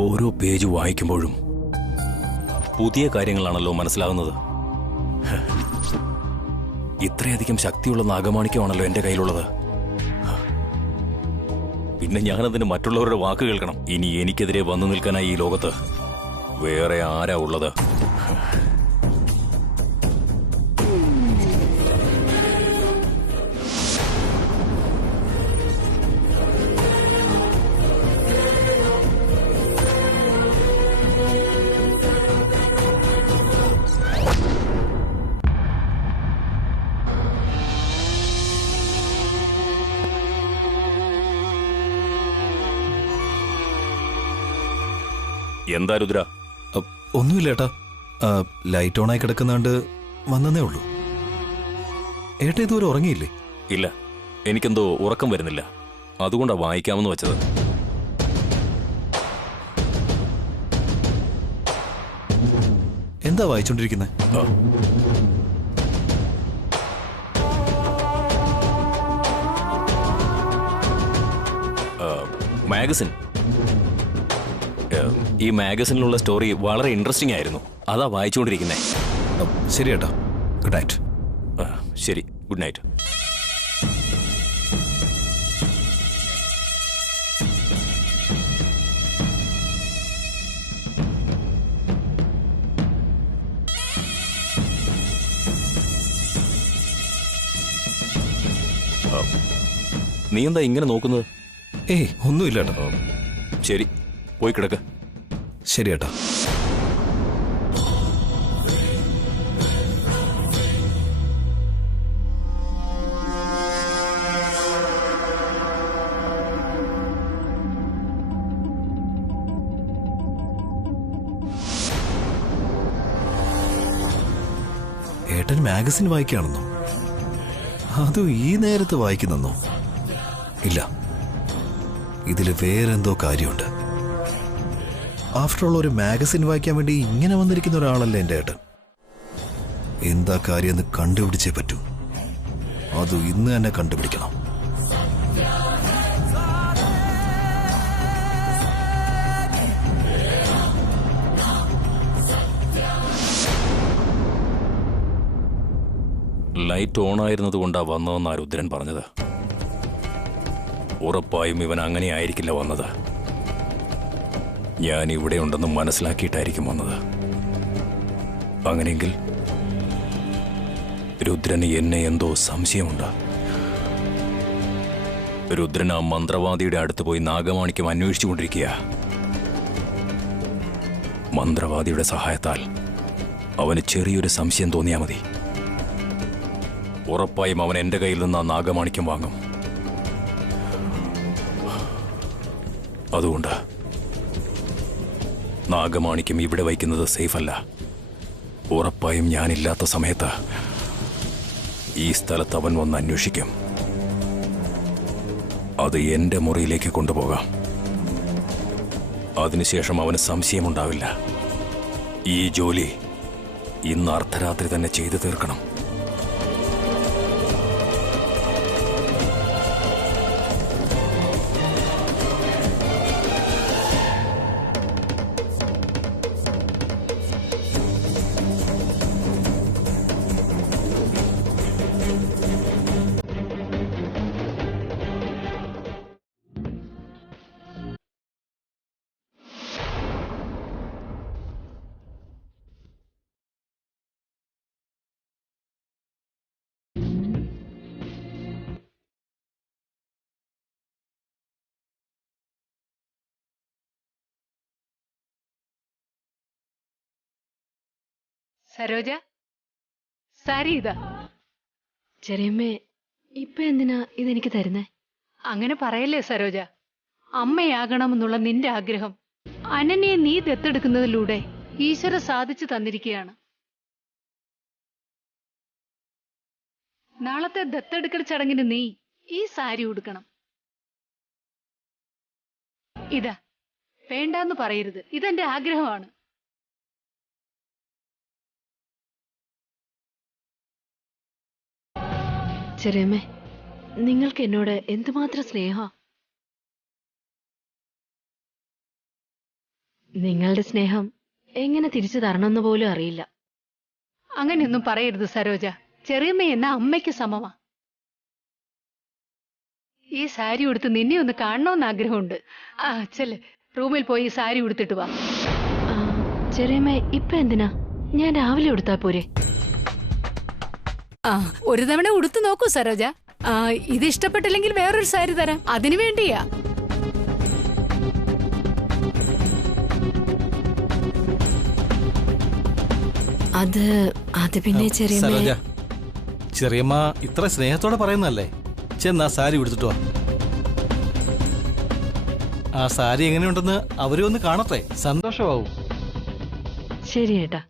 ഓരോ പേജ് വായിക്കുമ്പോഴും പുതിയ കാര്യങ്ങളാണല്ലോ മനസ്സിലാകുന്നത്. ഇത്രയധികം ശക്തിയുള്ള നാഗമാണിക്യമാണല്ലോ എന്റെ കയ്യിലുള്ളത്. പിന്നെ ഞാനതിന് മറ്റുള്ളവരുടെ വാക്ക് കേൾക്കണം. ഇനി എനിക്കെതിരെ വന്നു നിൽക്കാനായി ഈ ലോകത്ത് വേറെ ആരാ ഉള്ളത്? എന്താ രുദ്ര? ഒന്നുമില്ല ഏട്ടാ, ലൈറ്റ് ഓണായി കിടക്കുന്നാണ്ട് വന്നേ ഉള്ളൂ. ഏട്ടാ ഇതുവരെ ഉറങ്ങിയില്ലേ? ഇല്ല, എനിക്കെന്തോ ഉറക്കം വരുന്നില്ല. അതുകൊണ്ടാ വായിക്കാമെന്ന് വെച്ചത്. എന്താ വായിച്ചോണ്ടിരിക്കുന്നത്? മാഗസിൻ. ഈ മാഗസിനിലുള്ള സ്റ്റോറി വളരെ ഇൻട്രസ്റ്റിംഗ് ആയിരുന്നു. അതാ വായിച്ചുകൊണ്ടിരിക്കുന്നേ. ശരി ഏട്ടാ, ഗുഡ് നൈറ്റ്. ശരി, ഗുഡ് നൈറ്റ്. നീ എന്താ ഇങ്ങനെ നോക്കുന്നത്? ഏയ് ഒന്നുമില്ല ഏട്ടാ. ശരി, പോയി കിടക്ക്. ശരി ഏട്ടാ. ഏട്ടൻ മാഗസിൻ വായിക്കുകയാണെന്നോ? അതും ഈ നേരത്ത് വായിക്കുന്നെന്നോ? ഇല്ല, ഇതില് വേറെന്തോ കാര്യമുണ്ട്. ആഫ്റ്റർ ഓൾ ഒരു മാഗസിൻ വായിക്കാൻ വേണ്ടി ഇങ്ങനെ വന്നിരിക്കുന്ന ഒരാളല്ലേ എൻ്റെ ഏട്ടൻ. എന്താ കാര്യമെന്ന് കണ്ടുപിടിച്ചേ പറ്റൂ. അത് ഇന്ന് തന്നെ കണ്ടുപിടിക്കണം. ലൈറ്റ് ഓണായിരുന്നത് കൊണ്ടാ വന്നതെന്നാ രുദ്രൻ പറഞ്ഞത്. ഉറപ്പായും ഇവൻ അങ്ങനെ ആയിരിക്കില്ല വന്നത്. ഞാൻ ഇവിടെ ഉണ്ടെന്ന് മനസ്സിലാക്കിയിട്ടായിരിക്കും വന്നത്. അങ്ങനെയെങ്കിൽ രുദ്രന് എന്നെ എന്തോ സംശയമുണ്ട്. രുദ്രൻ ആ മന്ത്രവാദിയുടെ അടുത്ത് പോയി നാഗമാണിക്യം അന്വേഷിച്ചുകൊണ്ടിരിക്കുക. മന്ത്രവാദിയുടെ സഹായത്താൽ അവന് ചെറിയൊരു സംശയം തോന്നിയാൽ മതി. ഉറപ്പായും അവൻ എന്റെ കയ്യിൽ നിന്ന് ആ നാഗമാണിക്യം വാങ്ങും. അതുകൊണ്ട് നാഗമാണിക്യം ഇവിടെ വയ്ക്കുന്നത് സേഫ് അല്ല. ഉറപ്പായും ഞാനില്ലാത്ത സമയത്ത് ഈ സ്ഥലത്ത് അവൻ വന്ന് അന്വേഷിക്കും. അത് എന്റെ മുറിയിലേക്ക് കൊണ്ടുപോകാം. അതിനുശേഷം അവന് സംശയമുണ്ടാവില്ല. ഈ ജോലി ഇന്ന് അർദ്ധരാത്രി തന്നെ ചെയ്തു തീർക്കണം. സരോജ, സാരി ഇതാ. ചെറിയമ്മേ, ഇപ്പൊ എന്തിനാ ഇതെനിക്ക് തരുന്നേ? അങ്ങനെ പറയല്ലേ സരോജ. അമ്മയാകണമെന്നുള്ള നിന്റെ ആഗ്രഹം അനന്യെ നീ ദത്തെടുക്കുന്നതിലൂടെ ഈശ്വര സാധിച്ചു തന്നിരിക്കുകയാണ്. നാളത്തെ ദത്തെടുക്കൽ ചടങ്ങിന് നീ ഈ സാരി ഉടുക്കണം. ഇതാ, വേണ്ടാന്ന് പറയരുത്. ഇതെന്റെ ആഗ്രഹമാണ്. ചെറിയമ്മേ, നിങ്ങൾക്ക് എന്നോട് എന്തുമാത്രം സ്നേഹ. നിങ്ങളുടെ സ്നേഹം എങ്ങനെ തിരിച്ചു തരണമെന്ന് പോലും അറിയില്ല. അങ്ങനെയൊന്നും പറയരുത് സരോജ. ചെറിയമ്മ എന്ന അമ്മയ്ക്ക് സമമാ. ഈ സാരി ഉടുത്ത് നിന്നെ ഒന്ന് കാണണമെന്ന് ആഗ്രഹമുണ്ട്. ചെല്ല്, റൂമിൽ പോയി ഈ സാരി ഉടുത്തിട്ട് വാ. ചെറിയമ്മ ഇപ്പൊ എന്തിനാ? ഞാൻ രാവിലെ ഉടുത്താ പോരെ? ഒരു തവണ ഉടുത്തു നോക്കൂ സരോജ. ഇത് ഇഷ്ടപ്പെട്ടില്ലെങ്കിൽ വേറൊരു സാരി തരാം. അതിനു വേണ്ടിയാ. അത് പിന്നെ സരോജ, ചെറിയമ്മ ഇത്ര സ്നേഹത്തോടെ പറയുന്നല്ലേ, ചെന്നാ സാരി ഉടുത്തിട്ട് വാ. ആ സാരി എങ്ങനെയുണ്ടെന്ന് അവരും ഒന്ന് കാണട്ടെ, സന്തോഷമാവും. ശരി ഏട്ടാ.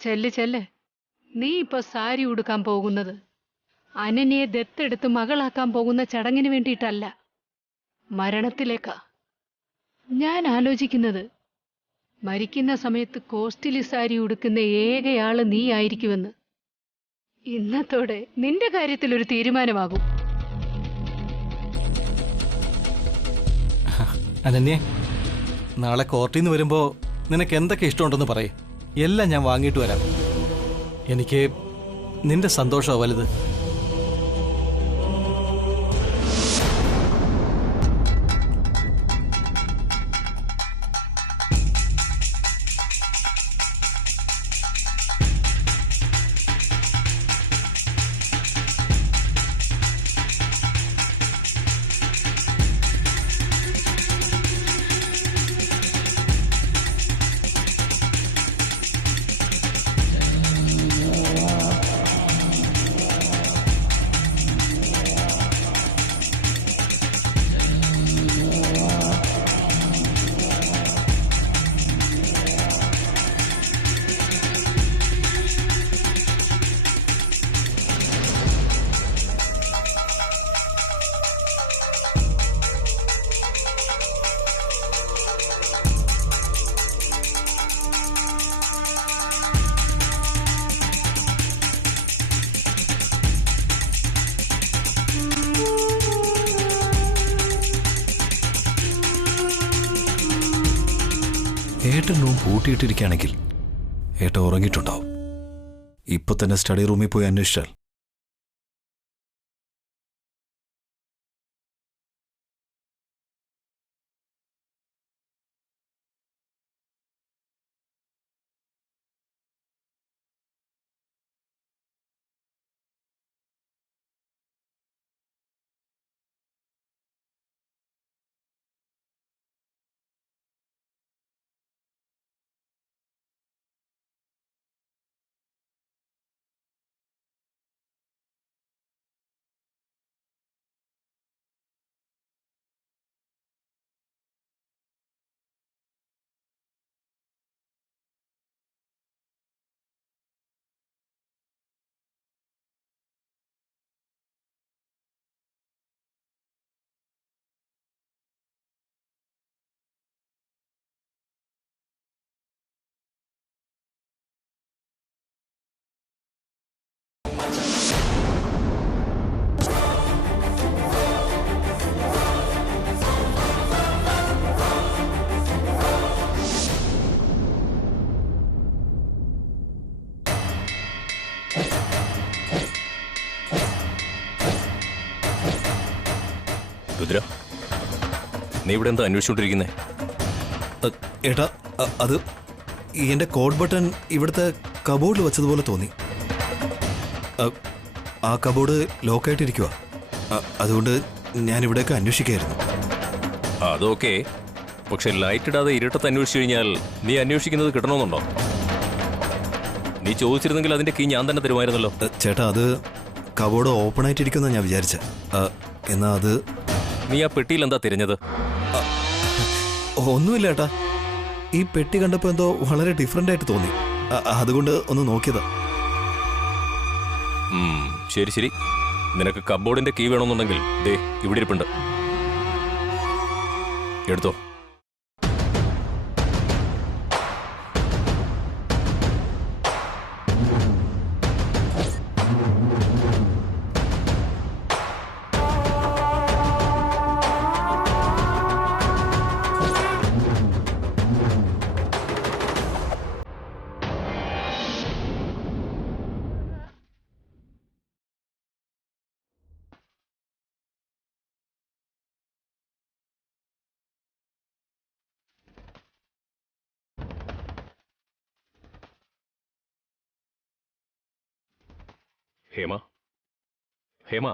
ചെല്ല്. നീ ഇപ്പൊ സാരി ഉടുക്കാൻ പോകുന്നത് അനന്യയെ ദത്തെടുത്ത് മകളാക്കാൻ പോകുന്ന ചടങ്ങിന് വേണ്ടിയിട്ടല്ല, മരണത്തിലേക്കാ. ഞാൻ ആലോചിക്കുന്നത്, മരിക്കുന്ന സമയത്ത് കോസ്റ്റ്ലി സാരി ഉടുക്കുന്ന ഏകയാള് നീ ആയിരിക്കുമെന്ന്. ഇന്നത്തോടെ നിന്റെ കാര്യത്തിൽ ഒരു തീരുമാനമാകും. അനന്യേ, നാളെ കോർട്ടിൽ നിന്ന് വരുമ്പോ നിനക്ക് എന്തൊക്കെ ഇഷ്ടമുണ്ടെന്ന് പറയേ, എല്ലാം ഞാൻ വാങ്ങിയിട്ട് വരാം. എനിക്ക് നിന്റെ സന്തോഷമാണ് വലുത്. ഏട്ടൻ റൂം പൂട്ടിയിട്ടിരിക്കുകയാണെങ്കിൽ ഏട്ടൻ ഉറങ്ങിയിട്ടുണ്ടാവും. ഇപ്പൊ തന്നെ സ്റ്റഡി റൂമിൽ പോയി അന്വേഷിച്ചാൽ രുദ്ര, നീ ഇവിടെ എന്താ അന്വേഷിച്ചോണ്ടിരിക്കുന്നേ? ഏട്ടാ, അത് എന്റെ കോഡ് ബട്ടൺ ഇവിടുത്തെ കബോർഡിൽ വെച്ചതുപോലെ തോന്നി. ആ കബോർഡ് ലോക്കായിട്ടിരിക്കുക. അതുകൊണ്ട് ഞാനിവിടെയൊക്കെ അന്വേഷിക്കായിരുന്നു. അതൊക്കെ, പക്ഷെ ലൈറ്റ് ഇടാതെ ഇരുട്ടത്ത് അന്വേഷിച്ചു കഴിഞ്ഞാൽ നീ അന്വേഷിക്കുന്നത് കിട്ടണമെന്നുണ്ടോ? നീ ചോദിച്ചിരുന്നെങ്കിൽ അതിന്റെ കീ ഞാൻ തന്നെ തരുമായിരുന്നല്ലോ. ചേട്ടാ, അത് കബോർഡ് ഓപ്പൺ ആയിട്ടിരിക്കുമെന്നാണ് ഞാൻ വിചാരിച്ച. എന്നാ അത് നീ ആ പെട്ടിയിൽ എന്താ തിരഞ്ഞത്? ഒന്നുമില്ല ഏട്ടാ. ഈ പെട്ടി കണ്ടപ്പോൾ എന്തോ വളരെ ഡിഫറെൻ്റ് ആയിട്ട് തോന്നി. അതുകൊണ്ട് ഒന്ന് നോക്കിയതാ. ശരി ശരി, നിനക്ക് കബോർഡിന്റെ കീ വേണമെന്നുണ്ടെങ്കിൽ ദേ ഇവിടെ ഇരിപ്പുണ്ട്, എടുത്തോ. ഹേമ, ഹേമ,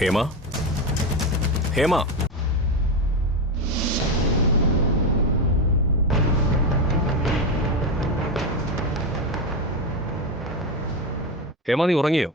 ഹേമ, ഹേമ, ഹേമ, നീ ഉറങ്ങിയോ?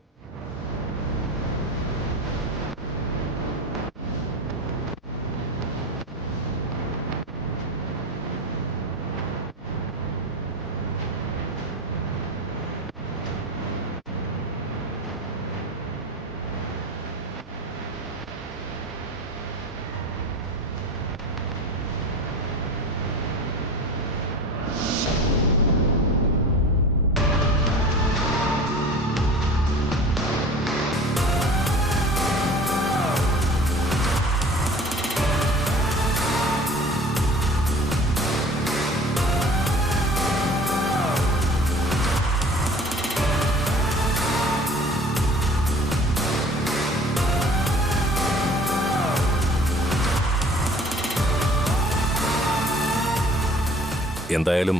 എന്തായാലും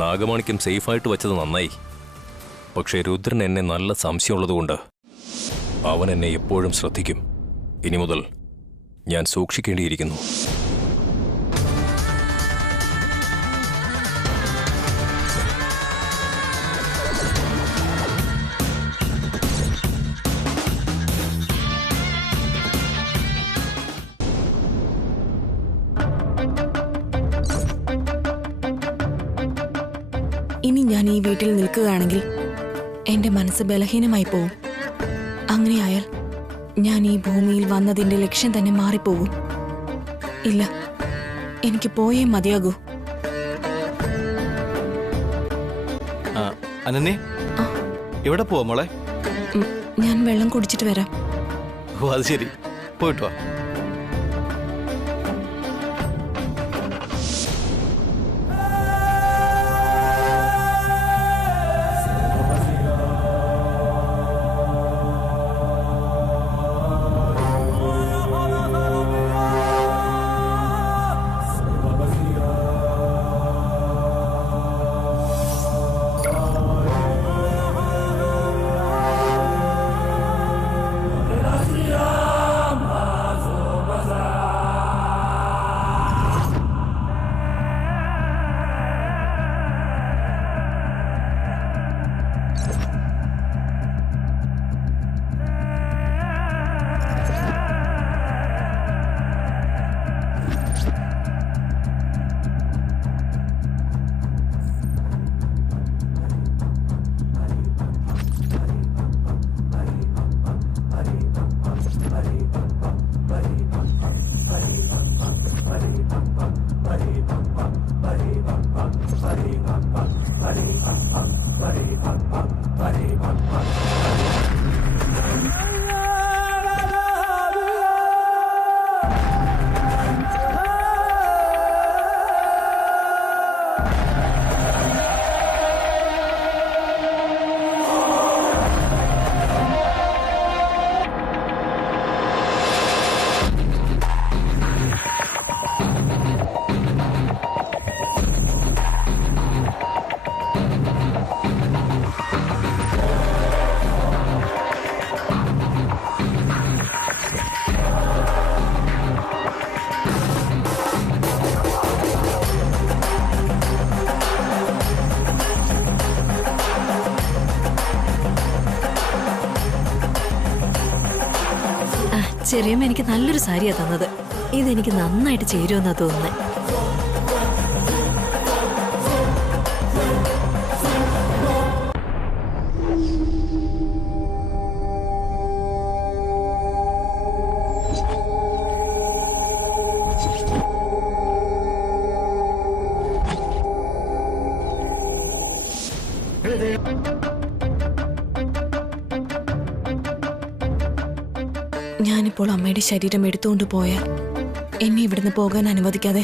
നാഗമാണിക്യം സേഫായിട്ട് വെച്ചത് നന്നായി. പക്ഷേ രുദ്രൻ എന്നെ നല്ല സംശയമുള്ളതുകൊണ്ട് അവൻ എന്നെ എപ്പോഴും ശ്രദ്ധിക്കും. ഇനി മുതൽ ഞാൻ സൂക്ഷിക്കേണ്ടിയിരിക്കുന്നു. ഇനി ഞാൻ ഈ വീട്ടിൽ നിൽക്കുകയാണെങ്കിൽ എന്റെ മനസ്സ് ബലഹീനമായി പോവും. അങ്ങനെയായാൽ ഞാൻ ഈ ഭൂമിയിൽ വന്നതിന്റെ ലക്ഷ്യം തന്നെ മാറിപ്പോകും. ഇല്ല, എനിക്ക് പോയേ മതിയാകൂ. അനന്യ, എവിടെ പോവാ മോളെ? ഞാൻ വെള്ളം കുടിച്ചിട്ട് വരാം. ഓ, അത് ശരി, പോയിട്ട് വാ. ചെറിയമ്മ എനിക്ക് നല്ലൊരു സാരിയാ തന്നത്. ഇതെനിക്ക് നന്നായിട്ട് ചേരുമെന്നാ തോന്നുന്നത്. ഞാനിപ്പോൾ അമ്മയുടെ ശരീരം എടുത്തുകൊണ്ട് പോയാൽ എന്നെ ഇവിടുന്ന് പോകാൻ അനുവദിക്കാതെ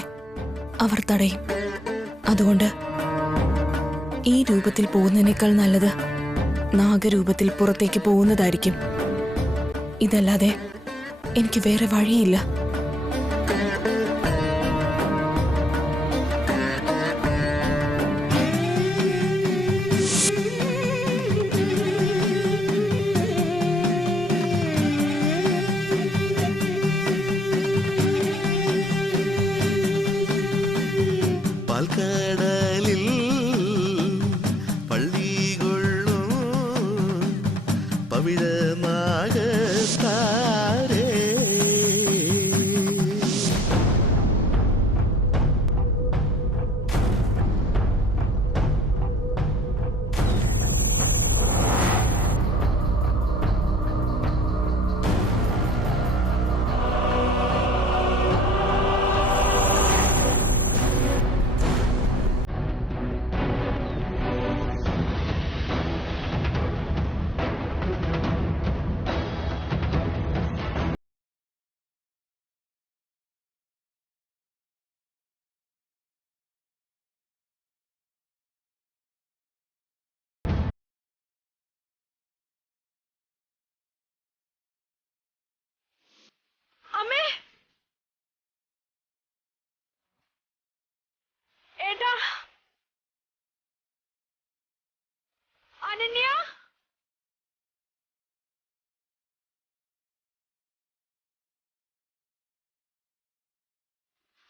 അവർ തടയും. അതുകൊണ്ട് ഈ രൂപത്തിൽ പോകുന്നതിനേക്കാൾ നല്ലത് നാഗരൂപത്തിൽ പുറത്തേക്ക് പോകുന്നതായിരിക്കും. ഇതല്ലാതെ എനിക്ക് വേറെ വഴിയില്ല. പാൽക്കടലിൽ പള്ളി കൊള്ളും പവിഴനാഗത്താരേ. അമ്മേ, ഏട്ടാ, അനന്യ,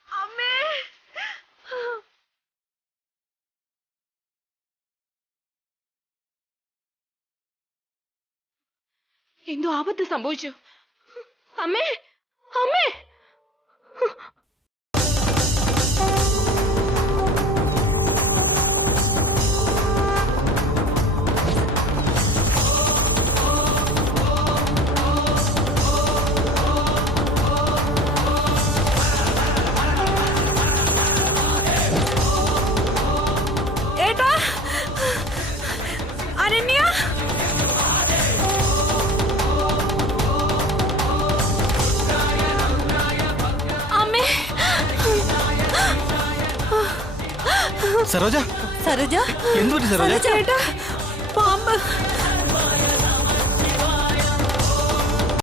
അമ്മേ. എന്തോ ആപത്ത് സംഭവിച്ചു. അമ്മേ, അമ്മേ. ഏട്ടാ, അനന്യ, അമ്മേ. സരോജ, സരോജ, എന്തുപറ്റി സരോജ? സരോജ, ഏട്ടാ, പാമ്പ്.